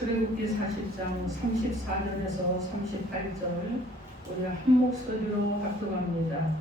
출애굽기 40장 34절에서 38절 우리 한 목소리로 합독합니다.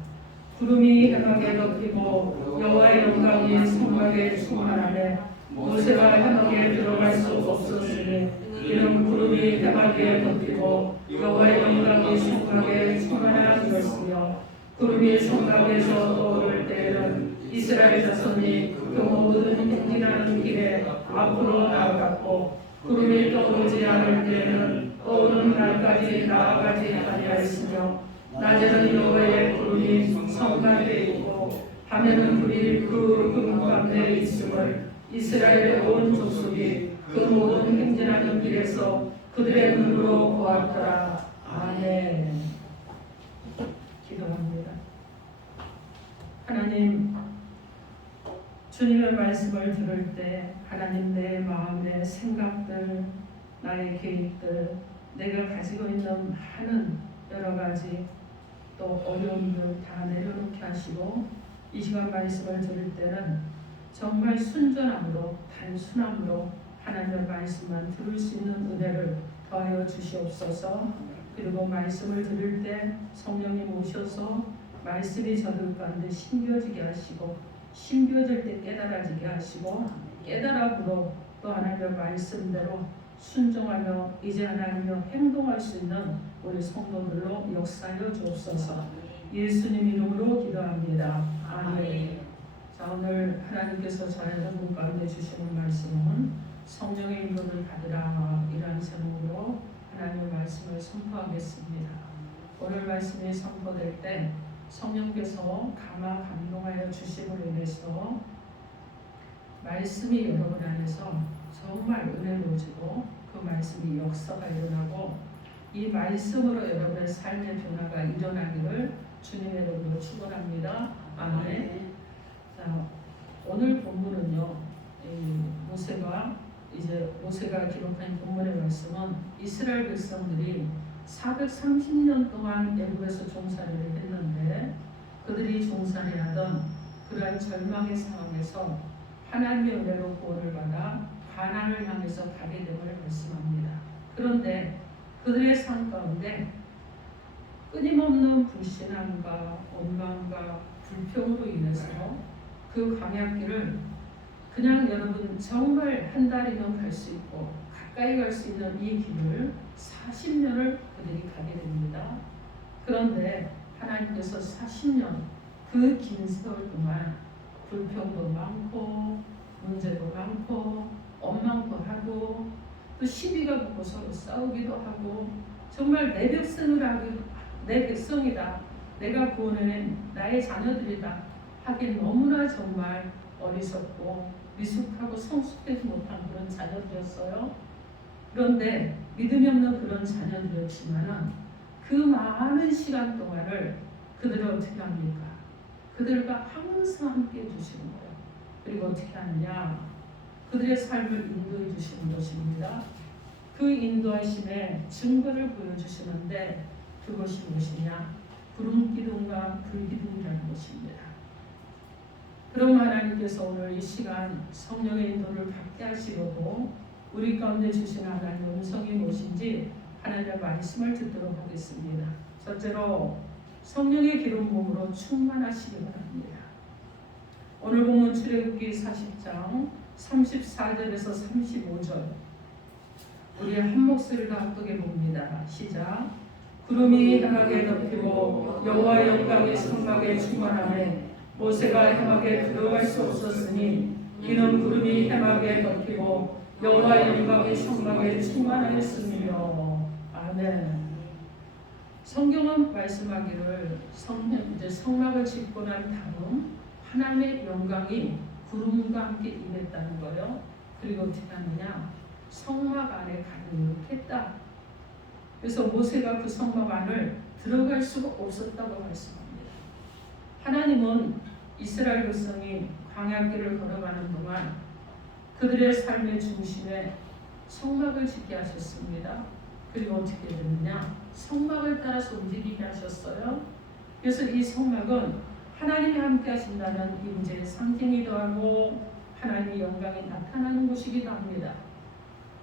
구름이 해막에 덮이고 여호와의 영광이 성막에 충만하매 모세가 해막에 들어갈 수 없었으니 이는 구름이 해막에 덮이고 여호와의 영광이 성막에 충만하였으며 구름이 성막에서 떠오를 때에는 이스라엘 자손이 그 모든 행진하는 길에 앞으로 나아갔고 구름이 떠오르지 않을 때에는 떠오르는 날까지 나아가지 아니하였으며 낮에는 여호와의 구름이 성막에 있고 밤에는 불이 그 구름 가운데 있음을 이스라엘의 온 족속이 그 모든 행진하는 길에서 그들의 눈으로 보았더라. 아멘. 기도합니다. 하나님, 주님의 말씀을 들을 때 하나님 내 마음의 생각들, 나의 계획들, 내가 가지고 있는 많은 여러 가지 또 어려움들 다 내려놓게 하시고 이 시간 말씀을 들을 때는 정말 순전함으로 단순함으로 하나님의 말씀만 들을 수 있는 은혜를 더하여 주시옵소서. 그리고 말씀을 들을 때 성령님 오셔서 말씀이 저들 가운데 심겨지게 하시고 심겨질 때 깨달아지게 하시고 깨달음으로 또 하나님의 말씀대로 순종하며 이제 하나님의 행동할 수 있는 우리 성도들로 역사하여 주옵소서. 예수님 이름으로 기도합니다. 아멘. 자, 오늘 하나님께서 저의 여러분 가운데 주시는 말씀은 성령의 인도를 받으라 이라는 제목으로 하나님의 말씀을 선포하겠습니다. 오늘 말씀이 선포될 때 성령께서 감동하여 주심으로 인해서 말씀이 여러분 안에서 정말 은혜로워지고 그 말씀이 역사가 일어나고 이 말씀으로 여러분의 삶의 변화가 일어나기를 주님의 이름으로 축원합니다. 아멘. 자, 오늘 본문은요, 모세가 기록한 본문의 말씀은 이스라엘 백성들이 430년 동안 애굽에서 종살이를 했는데 그들이 종살이하던 그러한 절망의 상황에서 하나님의 은혜로 구원을 받아 가나안을 향해서 가게 됨을 말씀합니다. 그런데 그들의 삶 가운데 끊임없는 불신앙과 원망과 불평으로 인해서 그 광야길을 그냥 여러분 정말 한 달이면 갈 수 있고 가까이 갈 수 있는 이 길을 40년을 그들이 가게 됩니다. 그런데 하나님께서 40년 그 긴 세월 동안 불평도 많고 문제도 많고 원망도 하고 또 시비가 붙고 서로 싸우기도 하고 정말 내 백성이다, 내가 구원해낸 나의 자녀들이다 하긴 너무나 정말 어리석고 미숙하고 성숙되지 못한 그런 자녀들이었어요. 그런데 믿음이 없는 그런 자녀들이었지만 그 많은 시간 동안을 그들은 어떻게 합니까? 그들과 항상 함께 해주시는 거예요. 그리고 어떻게 하느냐? 그들의 삶을 인도해 주시는 것입니다. 그 인도하심의 증거를 보여주시는데 그것이 무엇이냐? 구름기둥과 불기둥이라는 것입니다. 그럼 하나님께서 오늘 이 시간 성령의 인도를 받게 하시려고 우리 가운데 주신 하나님의 음성이 무엇인지 하나님의 말씀을 듣도록 하겠습니다. 첫째로 성령의 기름 부음으로 충만하시기 바랍니다. 오늘 보면 출애굽기 40장 34절에서 35절 우리 한 목소리로 합독해 봅니다. 시작. 구름이 해막에 덮이고 여호와의 영광이 성막에 충만하매 모세가 해막에 들어갈 수 없었으니 이는 구름이 해막에 덮이고 여호와의 영광이 성막에 충만하였으며. 아멘. 성경은 말씀하기를 성막을 짓고 난 다음 하나님의 영광이 구름과 함께 임했다는 거예요. 그리고 어떻게 하느냐? 성막 안에 가득 했다. 그래서 모세가 그 성막 안을 들어갈 수가 없었다고 말씀합니다. 하나님은 이스라엘 백성이 광야길을 걸어가는 동안 그들의 삶의 중심에 성막을 짓게 하셨습니다. 그리고 어떻게 되느냐? 성막을 따라서 움직이게 하셨어요. 그래서 이 성막은 하나님이 함께 하신다는 임재의 상징이기도 하고 하나님의 영광이 나타나는 곳이기도 합니다.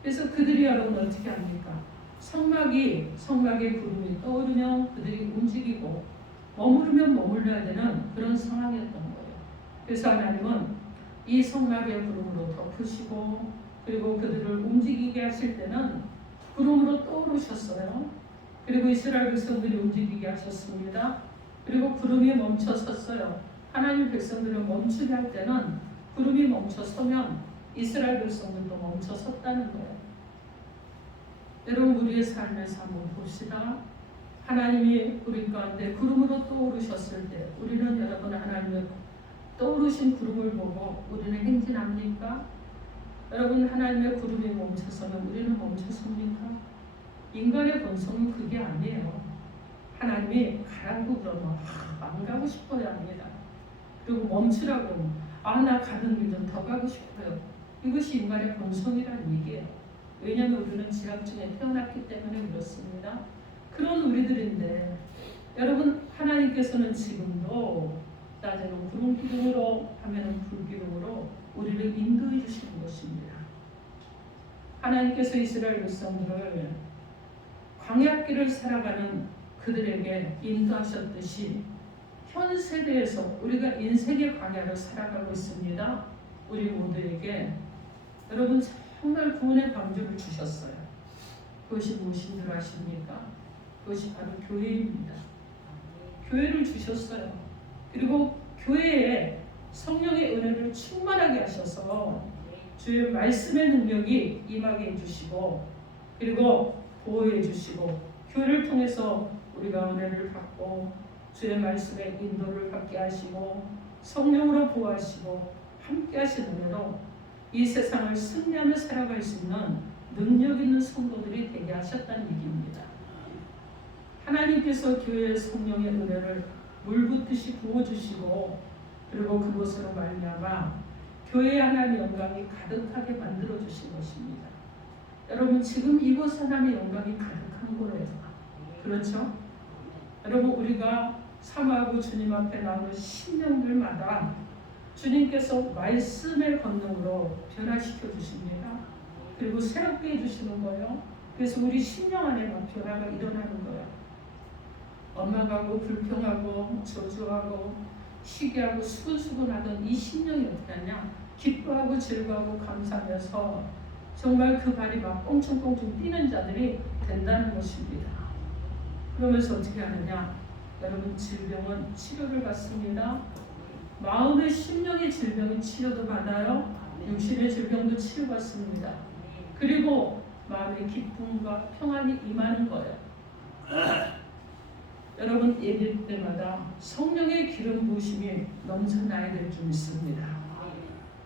그래서 그들이 여러분 어떻게 합니까? 성막의 구름이 떠오르면 그들이 움직이고 머무르면 머물러야 되는 그런 상황이었던 거예요. 그래서 하나님은 이 성막의 구름으로 덮으시고 그리고 그들을 움직이게 하실 때는 구름으로 떠오르셨어요. 그리고 이스라엘 백성들이 움직이게 하셨습니다. 그리고 구름이 멈춰 섰어요. 하나님 백성들을 멈추게 할 때는 구름이 멈춰 서면 이스라엘 백성들도 멈춰 섰다는 거예요. 여러분 우리의 삶에서 한번 봅시다. 하나님이 우리 가운데 구름으로 떠오르셨을 때 우리는 여러분 하나님의 떠오르신 구름을 보고 우리는 행진합니까? 여러분 하나님의 구름이 멈춰서면 우리는 멈춰섭니까? 인간의 본성은 그게 아니에요. 하나님이 가라고 그러면 안 가고 싶어야 합니다. 그리고 멈추라고 그러면 나 가는 길 좀 더 가고 싶어요. 이것이 인간의 본성이라는 얘기예요. 왜냐하면 우리는 지압중에 태어났기 때문에 그렇습니다. 그런 우리들인데 여러분 하나님께서는 지금도 낮에는 구름 기둥으로 밤에는 불 기둥으로 우리를 인도해 주시는 것입니다. 하나님께서 이스라엘 백성들을 광야길을 살아가는 그들에게 인도하셨듯이 현 세대에서 우리가 인생의 광야를 살아가고 있습니다. 우리 모두에게 여러분 정말 구원의 방주를 주셨어요. 그것이 무엇인 줄 아십니까? 그것이 바로 교회입니다. 교회를 주셨어요. 그리고 교회에 성령의 은혜를 충만하게 하셔서 주의 말씀의 능력이 임하게 해주시고 그리고 보호해 주시고 교회를 통해서 우리가 은혜를 받고 주의 말씀의 인도를 받게 하시고 성령으로 보호하시고 함께 하시는 은혜로 이 세상을 승리하며 살아갈 수 있는 능력 있는 성도들이 되게 하셨다는 얘기입니다. 하나님께서 교회의 성령의 은혜를 물붓듯이 부어주시고 그리고 그것으로 말미암아 교회의 하나님의 영광이 가득하게 만들어 주신 것입니다. 여러분 지금 이곳 하나님의 영광이 가득한 거예요. 그렇죠? 여러분 우리가 사모하고 주님 앞에 나오는 심령들마다 주님께서 말씀의 권능으로 변화시켜 주십니다. 그리고 새롭게 해주시는 거예요. 그래서 우리 심령 안에 막 변화가 일어나는 거예요. 엄마가고 불평하고 저주하고 시기하고 수근수근하던 이 심령이 어떻게 하냐? 기뻐하고 즐거워하고 감사하면서 정말 그 발이 막 꽁충꽁충 뛰는 자들이 된다는 것입니다. 그러면서 어떻게 하느냐? 여러분 질병은 치료를 받습니다. 마음의 심령의 질병은 치료도 받아요. 육신의 질병도 치료받습니다. 그리고 마음의 기쁨과 평안이 임하는 거예요. 여러분 예배 때마다 성령의 기름 부으심이 넘쳐나야 될 줄 믿습니다.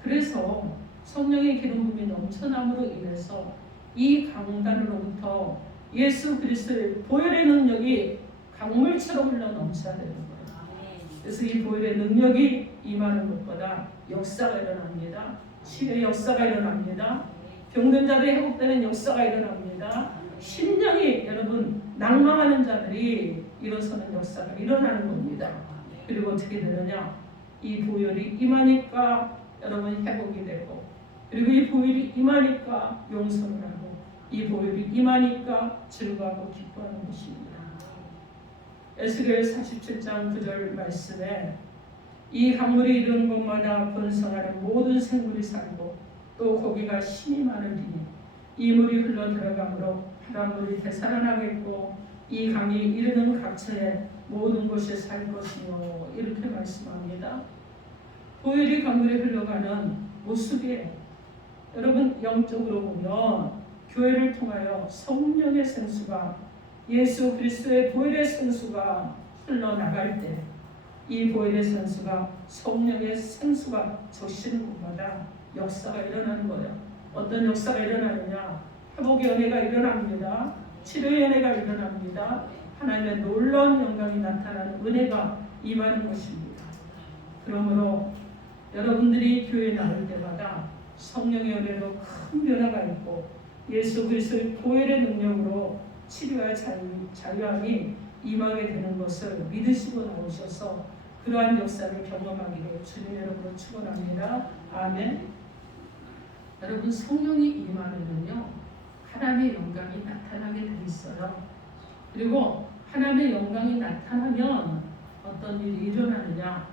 그래서 성령의 기름 부음이 넘쳐남으로 인해서 이 강단으로부터 예수 그리스도의 보혈의 능력이 강물처럼 흘러 넘쳐야 되는 거예요. 그래서 이 보혈의 능력이 임하는 것보다 역사가 일어납니다. 치유의 역사가 일어납니다. 병든 자들이 회복되는 역사가 일어납니다. 심령이 여러분 낭망하는 자들이 일어서는 역사가 일어나는 겁니다. 그리고 어떻게 되느냐? 이 보혈이 임하니까 여러분 회복이 되고 그리고 이 보혈이 임하니까 용서를 하고 이 보혈이 임하니까 즐거워하고 기뻐하는 것입니다. 에스겔 47장 9절 말씀에 이 강물이 이르는 곳마다 번성하는 모든 생물이 살고 또 고기가 심이 많으리니 이 물이 흘러 들어가므로 바닷물이 되살아나겠고 이 강이 이르는 각처에 모든 곳에 살 것이요 이렇게 말씀합니다. 보혈이 강물에 흘러가는 모습이에요. 여러분 영적으로 보면 교회를 통하여 성령의 생수가 예수 그리스도의 보혈의 생수가 흘러나갈 때 이 보혈의 생수가 성령의 생수가 적시는 곳마다 역사가 일어나는 거예요. 어떤 역사가 일어나느냐? 회복의 은혜가 일어납니다. 치료의 은혜가 일어납니다. 하나님의 놀라운 영광이 나타나는 은혜가 임하는 것입니다. 그러므로 여러분들이 교회에 나올 때마다 성령의 은혜로 큰 변화가 있고 예수 그리스도의 보혈의 능력으로 치료와 자유함이 임하게 되는 것을 믿으시고 나오셔서 그러한 역사를 경험하기를 주님의 이름으로 축원합니다. 아멘. 여러분 성령이 임하면요 하나님의 영광이 나타나게 돼 있어요. 그리고 하나님의 영광이 나타나면 어떤 일이 일어나느냐?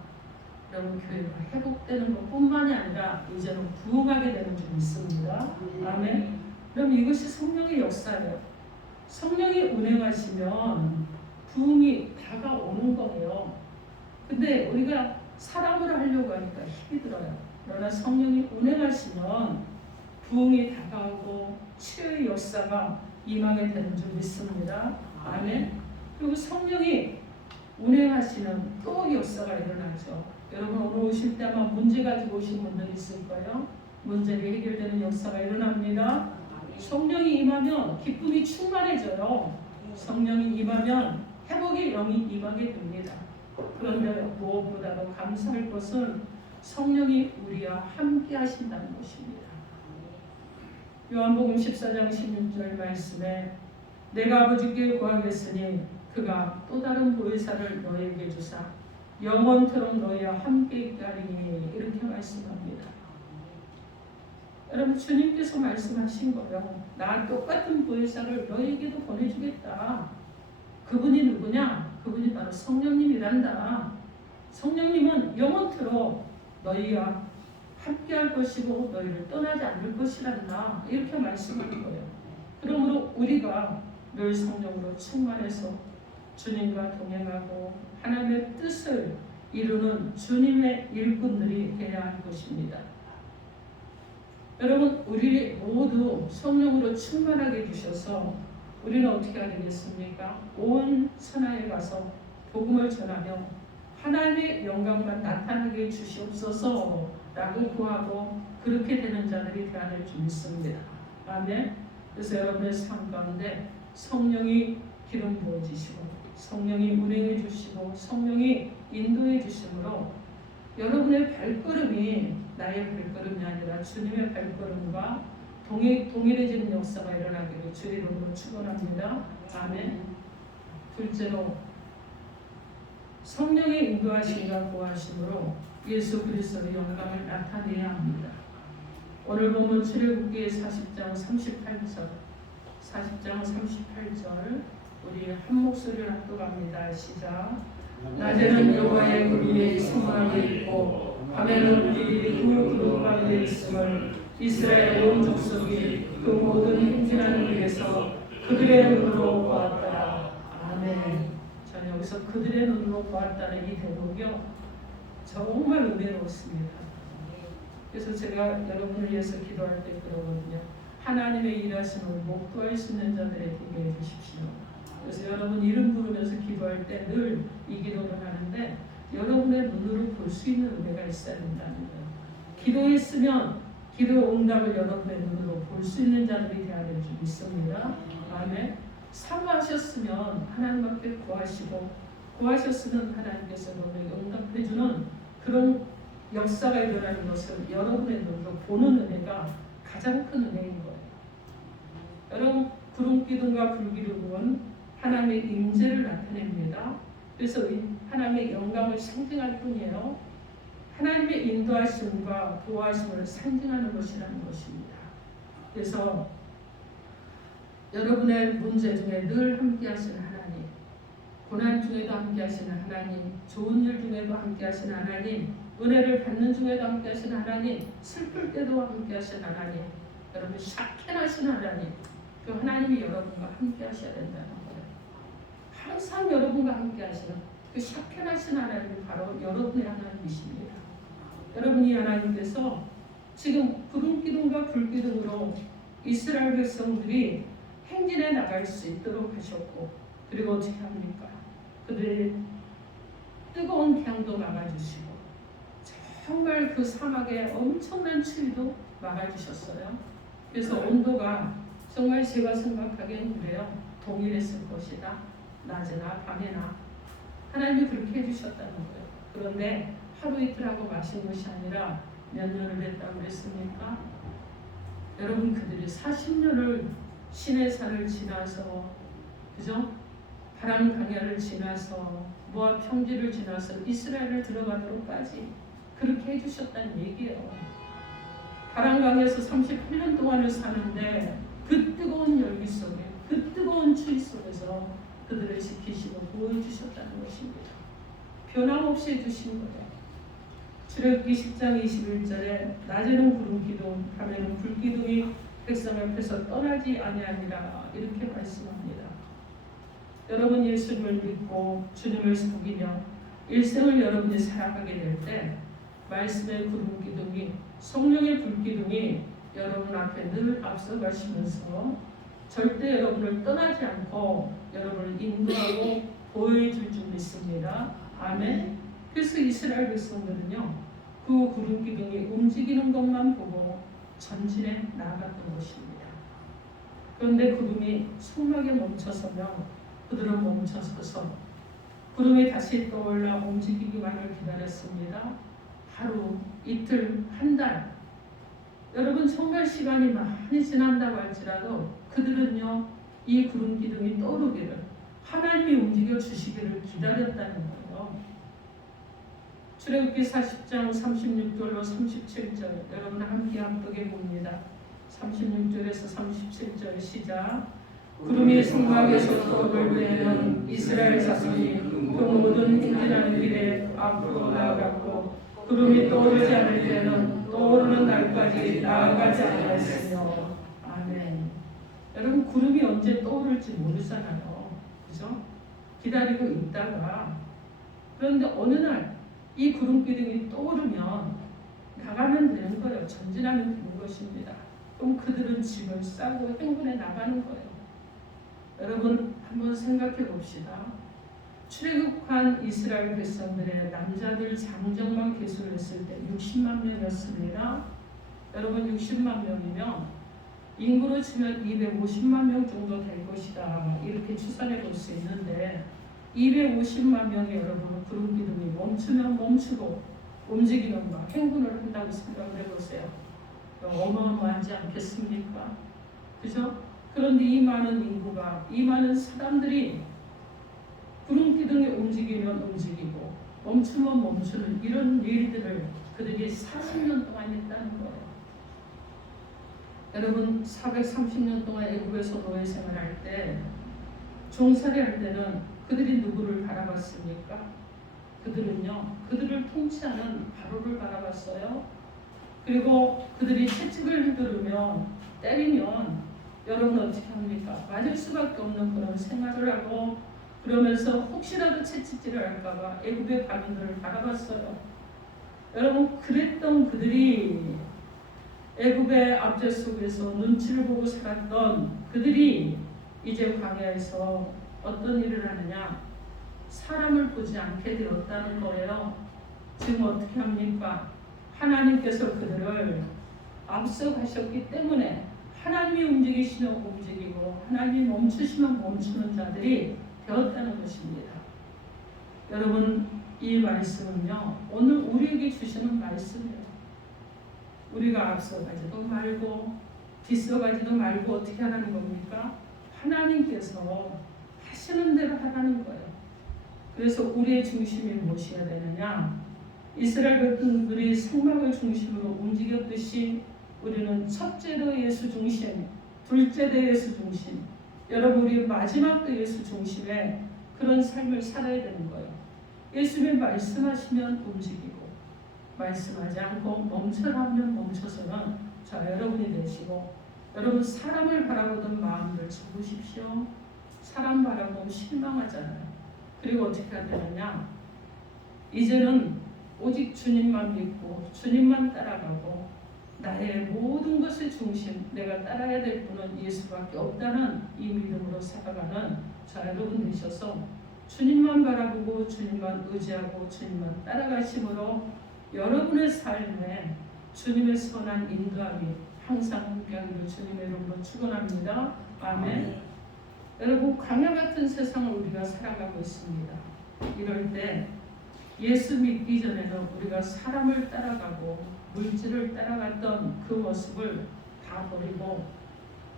여러분, 교회가 회복되는 것뿐만이 아니라 이제는 부흥하게 되는 줄 믿습니다. 아멘. 그럼 이것이 성령의 역사예요. 성령이 운행하시면 부흥이 다가오는 거예요. 근데 우리가 사람으로 하려고 하니까 힘이 들어요. 그러나 성령이 운행하시면 부흥이 다가오고 치유의 역사가 임하게 되는 줄 믿습니다. 아멘. 그리고 성령이 운행하시는 또 역사가 일어나죠. 여러분, 오늘 오실 때 아마 문제 가지고 오신 분들 있을 거예요. 문제가 해결되는 역사가 일어납니다. 성령이 임하면 기쁨이 충만해져요. 성령이 임하면 회복의 영이 임하게 됩니다. 그런데 무엇보다도 감사할 것은 성령이 우리와 함께 하신다는 것입니다. 요한복음 14장 16절 말씀에 내가 아버지께 구하겠으니 그가 또 다른 보혜사를 너에게 주사 영원토록 너희와 함께 있게 하리니 이렇게 말씀합니다. 여러분, 주님께서 말씀하신 거예요. 나 똑같은 보혜사를 너희에게도 보내주겠다. 그분이 누구냐? 그분이 바로 성령님이란다. 성령님은 영원토록 너희와 함께할 것이고 너희를 떠나지 않을 것이란다. 이렇게 말씀하는 거예요. 그러므로 우리가 늘 성령으로 충만해서 주님과 동행하고 하나님의 뜻을 이루는 주님의 일꾼들이 되어야 할 것입니다. 여러분, 우리 모두 성령으로 충만하게 해주셔서 우리는 어떻게 해야 되겠습니까? 온 천하에 가서 복음을 전하며 하나님의 영광만 나타나게 해주시옵소서 라고 구하고 그렇게 되는 자들이 되어야 될 줄 믿습니다. 아멘. 그래서 여러분의 삶 가운데 성령이 기름 부어주시고 성령이 운행해 주시고 성령이 인도해 주심으로 여러분의 발걸음이 나의 발걸음이 아니라 주님의 발걸음과 동일해지는 역사가 일어나기를 주의 이름으로 축원합니다. 아멘. 둘째로 성령의 인도하심과 보하심으로 예수 그리스도의 영광을 나타내야 합니다. 오늘 보면 출애굽기 40장 38절 우리 한 목소리를 합독합니다. 시작. 낮에는 여호와의 그 위에 성막이 있고 밤에는 우리들이 그 구름 가운데 있음을 이스라엘 온 족속이 그 모든 행진하는 길에서 그들의 눈으로 보았더라. 아멘. 저는 여기서 그들의 눈으로 보았다는 이 대목이요 정말 은혜로웠습니다. 그래서 제가 여러분을 위해서 기도할 때 그러거든요. 하나님의 일하심을 목도할 수 있는 자들에게 되게 해주십시오. 그래서 여러분 이름 부르면서 기도할 때 늘 이 기도를 하는데 여러분의 눈으로 볼 수 있는 은혜가 있어야 된다는 거예요. 기도했으면 기도 응답을 여러분의 눈으로 볼 수 있는 자들이 되어야 될 줄 믿습니다. 아멘. 사모하셨으면 하나님께 구하시고 구하셨으면 하나님께서 여러분에게 응답해주는 그런 역사가 일어나는 것을 여러분의 눈으로 보는 은혜가 가장 큰 은혜인 거예요. 여러분, 구름기둥과 불기둥은 하나님의 임재를 나타냅니다. 그래서 하나님의 영광을 상징할 뿐이에요. 하나님의 인도하심과 보호하심을 상징하는 것이라는 것입니다. 그래서 여러분의 문제 중에 늘 함께 하시는 하나님, 고난 중에도 함께 하시는 하나님, 좋은 일 중에도 함께 하시는 하나님, 은혜를 받는 중에도 함께 하시는 하나님, 슬플 때도 함께 하시는 하나님, 여러분 샤켄하시는 하나님, 그 하나님이 여러분과 함께 하셔야 된다는 거예요. 항상 여러분과 함께 하시는 그 샤켄하시는 하나님이 바로 여러분의 하나님이십니다. 여러분, 이 하나님께서 지금 구름기둥과 불기둥으로 이스라엘 백성들이 행진해 나갈 수 있도록 하셨고, 그리고 어떻게 합니까? 그들의 뜨거운 태양도 막아주시고 정말 그 사막에 엄청난 추위도 막아주셨어요. 그래서 온도가 정말 제가 생각하기엔 그래요. 동일했을 것이다. 낮이나 밤이나 하나님이 그렇게 해주셨다는 거예요. 그런데 하루 이틀 하고 마신 것이 아니라 몇 년을 했다고 그랬습니까? 여러분, 그들이 40년을 시내 산을 지나서, 그죠? 바람 강야를 지나서 모압 평지를 지나서 이스라엘을 들어가도록까지 그렇게 해주셨다는 얘기예요. 바람 강에서 38년 동안을 사는데 그 뜨거운 그들을 지키시고 보호해주셨다는 것입니다. 변함없이 해주신 거예요. 출애굽기 10장 21절에 낮에는 구름 기둥, 밤에는 불 기둥이 백성 앞에서 떠나지 아니하니라 이렇게 말씀합니다. 여러분 예수님을 믿고 주님을 섬기며 일생을 여러분이 살아가게 될 때 말씀의 구름 기둥이 성령의 불 기둥이 여러분 앞에 늘 앞서가시면서 절대 여러분을 떠나지 않고 여러분을 인도하고 보호해줄 줄 믿습니다. 아멘. 그래서 이스라엘 백성들은요 그 구름 기둥이 움직이는 것만 보고 전진해 나아갔던 것입니다. 그런데 구름이 성막에 멈춰서며 그들은 멈춰서서 구름이 다시 떠올라 움직이기만을 기다렸습니다. 하루, 이틀, 한 달. 여러분 정말 시간이 많이 지난다고 할지라도 그들은요 이 구름 기둥이 떠오르기를 하나님이 움직여 주시기를 기다렸다는 거예요. 출애굽기 40장 36절로 37절 여러분 함께 합독해 봅니다. 36절에서 37절 시작. 구름이 성막에서 떠오를 때에는 이스라엘 자손이 그 모든 행진하는 길에 앞으로 나아갔고 구름이 떠오르지 않을 때는 떠오르는 날까지 나아가지 않았으며. 아멘. 여러분 구름이 언제 떠오를지 모르잖아요. 그죠? 기다리고 있다가 그런데 어느 날 이 구름 기둥이 떠오르면 나가면 되는 거예요. 전진하면 되는 것입니다. 그럼 그들은 짐을 싸고 행군해 나가는 거예요. 여러분 한번 생각해 봅시다. 출애굽한 이스라엘 백성들의 남자들 장정만 계수했을 때 60만 명이었습니다. 여러분 60만 명이면 인구로 치면 250만 명 정도 될 것이다. 이렇게 추산해 볼 수 있는데 250만 명이 여러분 구름 기둥이 멈추면 멈추고 움직이는 거 행군을 한다고 생각을 해보세요. 어마어마하지 않겠습니까? 그죠? 그런데 이 많은 인구가 이 많은 사람들이 구름 기둥이 움직이면 움직이고 멈추면 멈추는 이런 일들을 그들이 40년 동안 했다는 거예요. 여러분 430년 동안 애굽에서 노예 생활할 때 종살이 할 때는 그들이 누구를 바라봤습니까? 그들은요 그들을 통치하는 바로를 바라봤어요. 그리고 그들이 채찍을 휘두르면 때리면 여러분 어떻게 합니까? 맞을 수밖에 없는 그런 생활을 하고 그러면서 혹시라도 채찍질을 할까봐 애굽의 가문들을 바라봤어요. 여러분 그랬던 그들이 애굽의 압제 속에서 눈치를 보고 살았던 그들이 이제 광야에서 어떤 일을 하느냐? 사람을 보지 않게 되었다는 거예요. 지금 어떻게 합니까? 하나님께서 그들을 앞서 가셨기 때문에 하나님이 움직이시면 움직이고 하나님이 멈추시면 멈추는 자들이 되었다는 것입니다. 여러분 이 말씀은요 오늘 우리에게 주시는 말씀이에요. 우리가 앞서가지도 말고 뒤서가지도 말고 어떻게 하라는 겁니까? 하나님께서 하시는 대로 하라는 거예요. 그래서 우리의 중심이 무엇이어야 되느냐? 이스라엘 백성들이 성막을 중심으로 움직였듯이 우리는 첫째도 예수 중심, 둘째도 예수 중심, 여러분 우리 마지막도 예수 중심의 그런 삶을 살아야 되는 거예요. 예수님이 말씀하시면 움직이고 말씀하지 않고 멈춰라 하면 멈춰서는 자 여러분이 되시고 여러분 사람을 바라보던 마음을 접으십시오. 사람 바라보면 실망하잖아요. 그리고 어떻게 해야 되느냐? 이제는 오직 주님만 믿고 주님만 따라가고 나의 모든 것의 중심 내가 따라야 될 분은 예수밖에 없다는 이 믿음으로 살아가는 자 여러분 되셔서 주님만 바라보고 주님만 의지하고 주님만 따라가심으로 여러분의 삶에 주님의 선한 인도함이 항상 함께하기를 주님의 이름으로 축원합니다. 아멘. 여러분 광야 같은 세상을 우리가 살아가고 있습니다. 이럴 때 예수 믿기 전에는 우리가 사람을 따라가고 물질을 따라갔던 그 모습을 다 버리고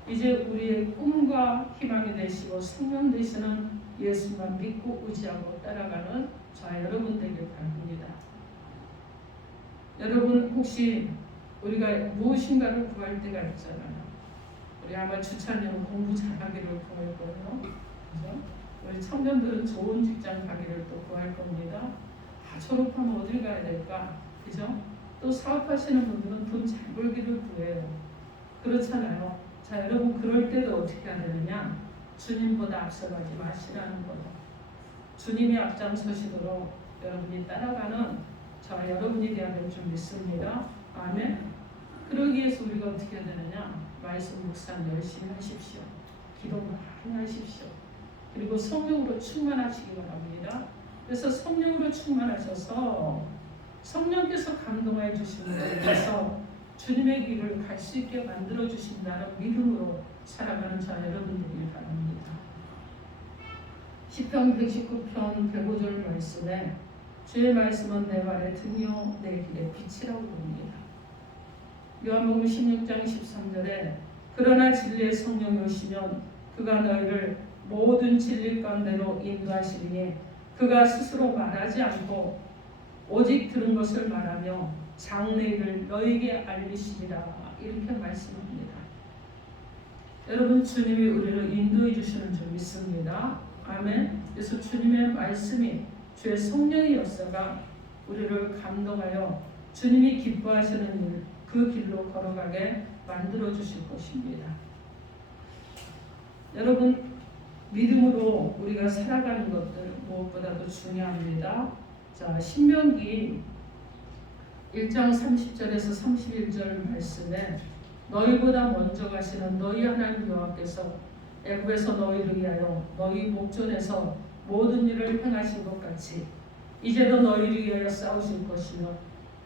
이제 우리의 꿈과 희망이 되시고 생명 되시는 예수만 믿고 의지하고 따라가는 자 여러분 되길 바랍니다. 여러분 혹시 우리가 무엇인가를 구할 때가 있잖아요. 우리 아마 주차님 공부 잘하기를 구할 거예요. 그죠? 우리 청년들은 좋은 직장 가기를 또 구할 겁니다. 졸업하면 어딜 가야 될까? 그죠? 또 사업하시는 분들은 돈 잘 벌기를 구해요. 그렇잖아요. 자, 여러분 그럴 때도 어떻게 해야 되느냐? 주님보다 앞서가지 마시라는 거예요. 주님이 앞장서시도록 여러분이 따라가는 저 여러분이 되어야 될 줄 믿습니다. 아멘. 그러기 위해서 우리가 어떻게 해야 되느냐? 말씀 묵상 열심히 하십시오. 기도 많이 하십시오. 그리고 성령으로 충만하시기 바랍니다. 그래서 성령으로 충만하셔서 성령께서 감동해 주시는 것에 대해서 주님의 길을 갈 수 있게 만들어 주신다는 믿음으로 살아가는 저 여러분들이 바랍니다. 시편 119편 105절 말씀에 주의 말씀은 내 발의 등이요 내 길의 빛이라고 봅니다. 요한복음 16장 13절에 그러나 진리의 성령이 오시면 그가 너희를 모든 진리 가운데로 인도하시리니 그가 스스로 말하지 않고 오직 들은 것을 말하며 장래일을 너희에게 알리시리라 이렇게 말씀합니다. 여러분 주님이 우리를 인도해 주시는 줄 믿습니다. 아멘. 그래서 주님의 말씀이 주의 성령의 역사가 우리를 감동하여 주님이 기뻐하시는 일, 그 길로 걸어가게 만들어 주실 것입니다. 여러분 믿음으로 우리가 살아가는 것들 무엇보다도 중요합니다. 자, 신명기 1장 30절에서 31절 말씀에 너희보다 먼저 가시는 너희 하나님 여호와께서 애굽에서 너희를 위하여 너희 목전에서 모든 일을 행하신 것 같이 이제도 너희를 위하여 싸우실 것이며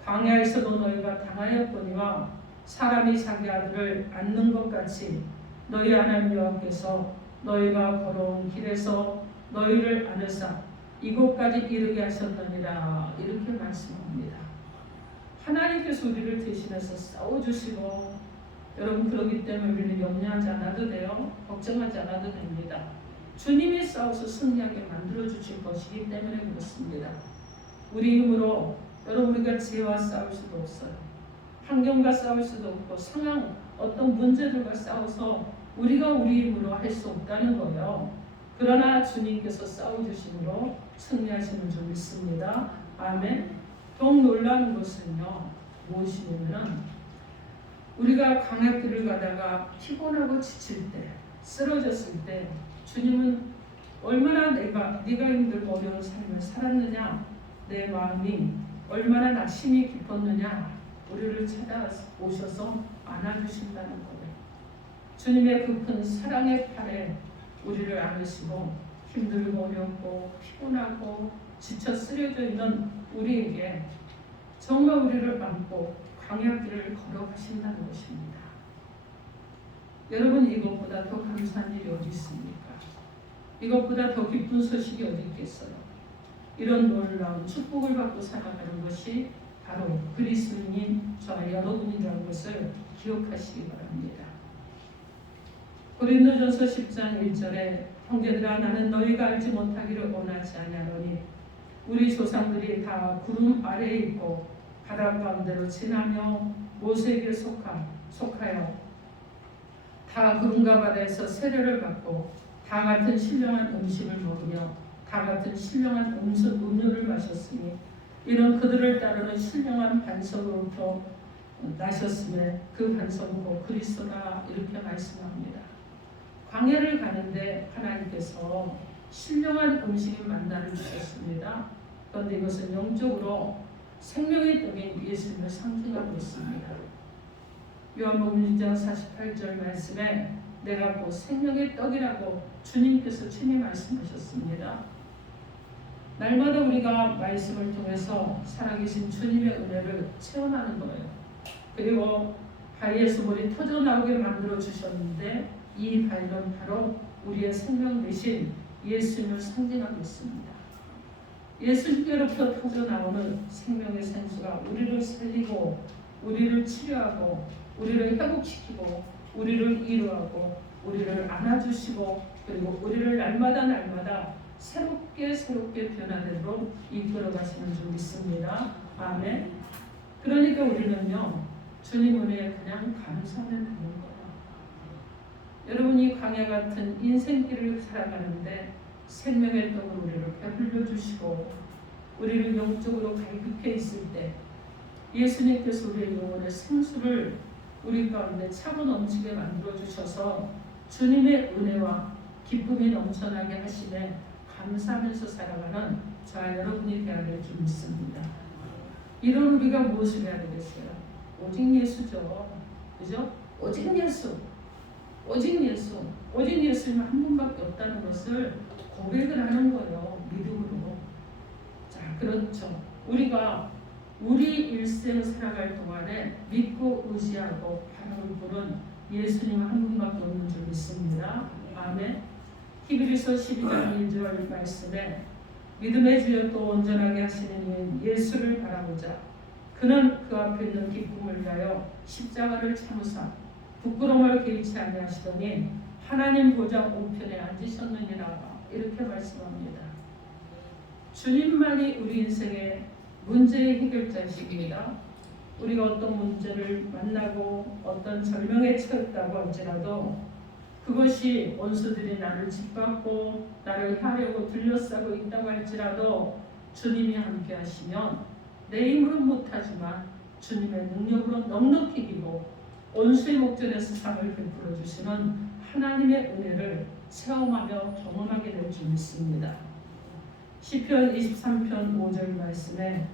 광야에서도 너희가 당하였거니와 사람이 자기 아들을 안는 것 같이 너희 하나님 여호와께서 너희가 걸어온 길에서 너희를 안으사 이곳까지 이르게 하셨느니라 이렇게 말씀합니다. 하나님께서 우리를 대신해서 싸워주시고 여러분 그러기 때문에 우리는 염려하지 않아도 돼요. 걱정하지 않아도 됩니다. 주님이 싸워서 승리하게 만들어 주실 것이기 때문에 그렇습니다. 우리 힘으로 여러분 우리가 죄와 싸울 수도 없어요. 환경과 싸울 수도 없고 상황 어떤 문제들과 싸워서 우리가 우리 힘으로 할 수 없다는 거예요. 그러나 주님께서 싸워주심으로 승리하시는 줄 믿습니다. 아멘. 더욱 놀라운 것은요 무엇이냐면 우리가 광야길을 가다가 피곤하고 지칠 때 쓰러졌을 때 주님은 얼마나 네가 힘들고 어려운 삶을 살았느냐 내 마음이 얼마나 낙심이 깊었느냐 우리를 찾아오셔서 안아주신다는 거예요. 주님의 깊은 사랑의 팔에 우리를 안으시고 힘들고 어렵고 피곤하고 지쳐 쓰려져 있는 우리에게 정말 우리를 안고 광야길을 걸어가신다는 것입니다. 여러분 이것보다 더 감사한 일이 어디 있습니까? 이것보다 더 기쁜 소식이 어디 있겠어요? 이런 놀라운 축복을 받고 살아가는 것이 바로 그리스도인인 저와 여러분이라는 것을 기억하시기 바랍니다. 고린도전서 10장 1절에 형제들아 나는 너희가 알지 못하기를 원하지 아니하노니 우리 조상들이 다 구름 아래에 있고 바다 가운데로 지나며 모세에게 속하여 다 구름과 바다에서 세례를 받고 다 같은 신령한 음식을 먹으며 다 같은 신령한 음료를 마셨으니 이는 그들을 따르는 신령한 반석으로부터 나셨음에 그 반석은 곧 그리스도라 이렇게 말씀합니다. 광야를 가는데 하나님께서 신령한 음식의 만나를 주셨습니다. 그런데 이것은 영적으로 생명의 떡인 예수님을 상징하고 있습니다. 요한복음 6장 48절 말씀에 내가 곧 생명의 떡이라고 주님께서 친히 말씀하셨습니다. 날마다 우리가 말씀을 통해서 살아계신 주님의 은혜를 체험하는 거예요. 그리고 바위에서 물이 터져나오게 만들어 주셨는데 이 바위는 바로 우리의 생명 대신 예수님을 상징하고 있습니다. 예수님께로부터 터져나오는 생명의 생수가 우리를 살리고 우리를 치료하고 우리를 회복시키고 우리를 이루하고 우리를 안아주시고 그리고 우리를 날마다 새롭게 변화되도록 이끌어가시는 줄 믿습니다. 아멘. 그러니까 우리는요 주님 은혜에 그냥 감사하면 되는 거예요. 여러분이 광야 같은 인생길을 살아가는데 생명의 떡으로 우리를 배불려 주시고 우리를 영적으로 갈급해 있을 때 예수님께서 우리의 영혼의 생수를 우리 가운데 차고 넘치게 만들어 주셔서 주님의 은혜와 기쁨이 넘쳐나게 하시네 감사하면서 살아가는 저와 여러분이 되어야 될 줄 믿습니다. 이런 우리가 무엇을 해야 되겠어요? 오직 예수죠. 그죠? 오직 예수. 오직 예수. 오직 예수님 한 분밖에 없다는 것을 고백을 하는 거예요. 믿음으로. 자, 그렇죠. 우리가 우리 일생 살아갈 동안에 믿고 의지하고 바라볼 분은 예수님 한 분밖에 없는 줄 믿습니다. 아멘. 히브리서 12장 1절 말씀에 믿음의 주여 또 온전하게 하시는 이인 예수를 바라보자. 그는 그 앞에 있는 기쁨을 위하여 십자가를 참으사 부끄러움을 개의치 아니하시더니 하나님 보좌 우편에 앉으셨느니라. 이렇게 말씀합니다. 주님만이 우리 인생의 문제의 해결자이십니다. 우리가 어떤 문제를 만나고 어떤 절명에 처했다고 할지라도 그것이 원수들이 나를 짓밟고 나를 하려고 둘러싸고 있다고 할지라도 주님이 함께 하시면 내 힘으로 못하지만 주님의 능력으로 넉넉히 이기고 원수의 목전에서 상을 베풀어 주시는 하나님의 은혜를 체험하며 경험하게 될 줄 믿습니다. 시편 23편 5절 말씀에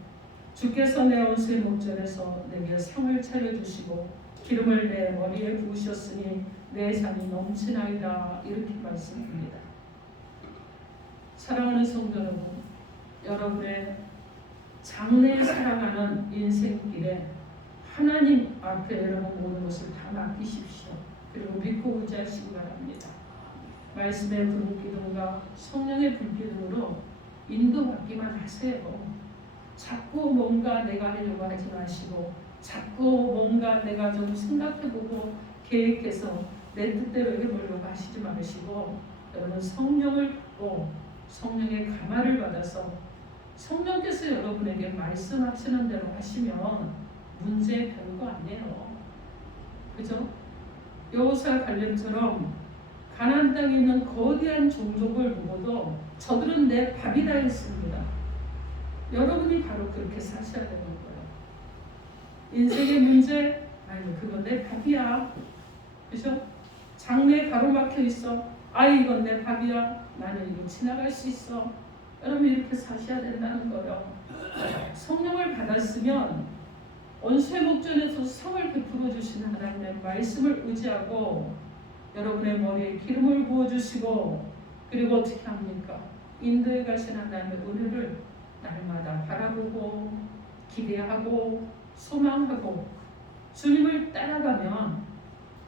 주께서 내 원수의 목전에서 내게 상을 차려주시고 기름을 내 머리에 부으셨으니 내 잔이 넘치나이다. 이렇게 말씀합니다. 사랑하는 성도 여러분, 여러분의 장래에 살아가는 인생길에 하나님 앞에 여러분 모든 것을 다 맡기십시오. 그리고 믿고 의지하시기 바랍니다. 말씀의 불기둥과 성령의 불기둥으로 인도받기만 하세요. 자꾸 뭔가 내가 하려고 하지 마시고 자꾸 뭔가 내가 좀 생각해보고 계획해서 내 뜻대로 해보려고 하시지 마시고 여러분 성령을 받고 성령의 감화를 받아서 성령께서 여러분에게 말씀하시는 대로 하시면 문제 별거 아니에요. 그죠? 여호수아 갈렙처럼 가나안 땅에 있는 거대한 종족을 보고도 저들은 내 밥이다 했습니다. 여러분이 바로 그렇게 사셔야 되는 거예요. 인생의 문제, 아니 그건 내 밥이야. 그죠? 장래에 가로막혀 있어. 이건 내 밥이야. 나는 이거 지나갈 수 있어. 여러분 이렇게 사셔야 된다는 거예요. 성령을 받았으면 원수의 목전에서 성을 베풀어 주시는 하나님의 말씀을 의지하고 여러분의 머리에 기름을 부어주시고 그리고 어떻게 합니까? 인도에 가신 하나님의 은혜를 날마다 바라보고 기대하고 소망하고 주님을 따라가면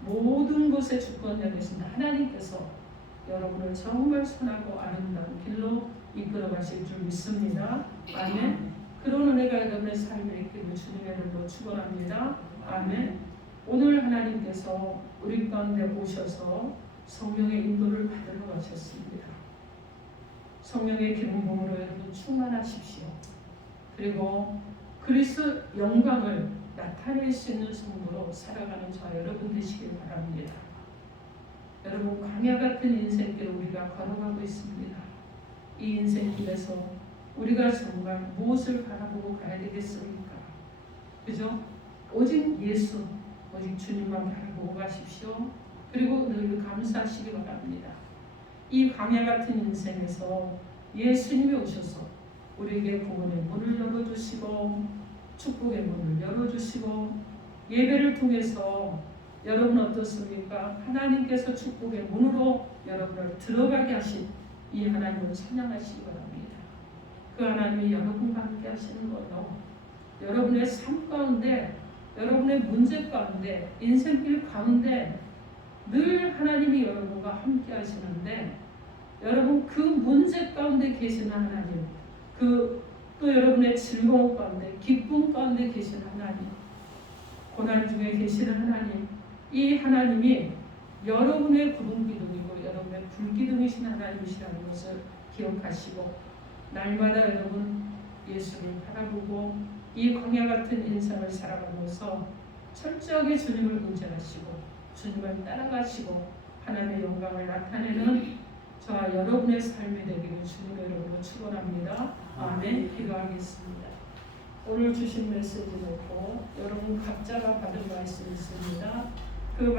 모든 것의 주권자 되신 하나님께서 여러분을 정말 선하고 아름다운 길로 이끌어 가실 줄 믿습니다. 아멘. 그런 은혜가 여러분의 삶에 있기를 주님의 이름으로 축원합니다. 아멘. 오늘 하나님께서 우리 가운데 오셔서 성령의 인도를 받으러 가셨습니다. 성령의 기름 부음으로 여러분 충만하십시오. 그리고 그리스도 영광을 나타낼 수 있는 성도로 살아가는 저와 여러분 되시길 바랍니다. 여러분 광야 같은 인생길을 우리가 걸어가고 있습니다. 이 인생길에서 우리가 정말 무엇을 바라보고 가야 되겠습니까? 그죠? 오직 예수, 오직 주님만 바라보고 가십시오. 그리고 늘 감사하시기 바랍니다. 이 광야 같은 인생에서 예수님이 오셔서 우리에게 구원의 문을 열어주시고 축복의 문을 열어주시고 예배를 통해서 여러분 어떻습니까? 하나님께서 축복의 문으로 여러분을 들어가게 하신 이 하나님을 찬양하시기 바랍니다. 그 하나님이 여러분과 함께 하시는 거요. 여러분의 삶 가운데 여러분의 문제 가운데 인생길 가운데 늘 하나님이 여러분과 함께 하시는데 여러분 그 문제 가운데 계신 하나님 또 여러분의 즐거움 가운데 기쁨 가운데 계신 하나님 고난 중에 계시는 하나님 이 하나님이 여러분의 구름기둥이고 여러분의 불기둥이신 하나님이시라는 것을 기억하시고 날마다 여러분 예수를 바라보고 이 광야 같은 인생을 살아가면서 철저하게 주님을 의지하시고 주님을 따라가시고 하나님의 영광을 나타내는 저와 여러분의 삶이 되기를 주님의 이름으로 축원합니다. 아멘. 기도하겠습니다. 오늘 주신 메시지 놓고 여러분 각자가 받은 말씀이 있습니다. 그